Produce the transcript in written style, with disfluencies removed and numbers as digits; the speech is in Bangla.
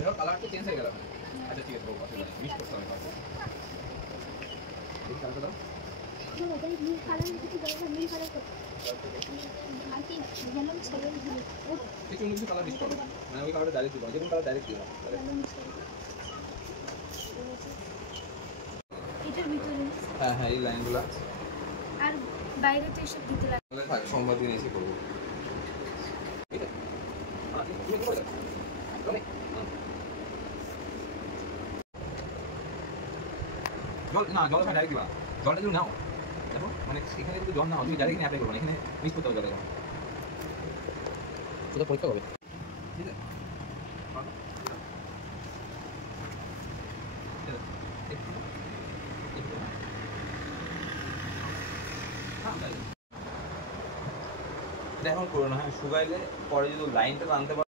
এর কালারটা চেঞ্জ হয়ে গেল। আচ্ছা ঠিক আছে, ও আসলে মিক্স করতে হবে কাউকে। এই কালারটা দাও। No, there is new color. There is a new color. I think yellow is color. কিছু কালার মিক্স করো, মানে ওই কালারটা ডাইরেক্ট দিবা, যেমন কালার ডাইরেক্ট দিবা। এটার ভিতরে হ্যাঁ হ্যাঁ, এই লাইনগুলো আর বাইরে তো এসব দিতে লাগে। তাহলে থাক, সোমবার দিন এসে করবো। ঠিক আছে, তুমি কি করবে? জল না, জল ডাইরেক্ট দিবা। জলটা যদি নাও, দেখো মানে এখানে কিন্তু জল নাও, তুমি ডাইরেক্ট অ্যাপ্লাই করবে না, এখানে মিক্স করতে হবে জলের। সেটা পরীক্ষা হবে, ঠিক আছে? এটা এখন করো না, হ্যাঁ শুকাইলে পরে যদি লাইনটা টানতে পারো।